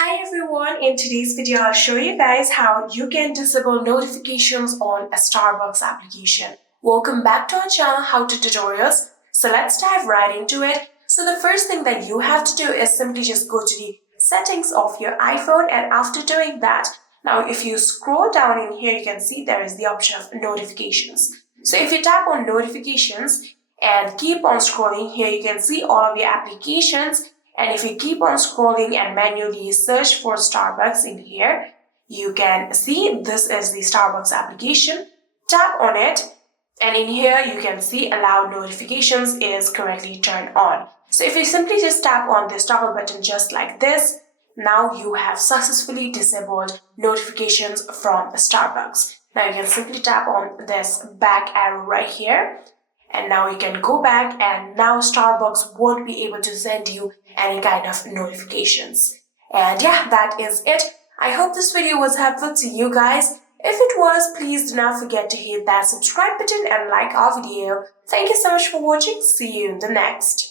Hi everyone, in today's video I'll show you guys how you can disable notifications on a Starbucks application. Welcome back to our channel How to Tutorials. So let's dive right into it. So the first thing that you have to do is simply just go to the settings of your iPhone, and after doing that, now if you scroll down in here you can see there is the option of notifications. So if you tap on notifications and keep on scrolling, here you can see all of your applications. And if you keep on scrolling and manually search for Starbucks in here, you can see this is the Starbucks application. Tap on it, and in here you can see allow notifications is correctly turned on. So if you simply just tap on this toggle button just like this, now you have successfully disabled notifications from Starbucks. Now you can simply tap on this back arrow right here, and now you can go back, and now Starbucks won't be able to send you any kind of notifications. And yeah, that is it. I hope this video was helpful to you guys. If it was, please do not forget to hit that subscribe button and like our video. Thank you so much for watching. See you in the next.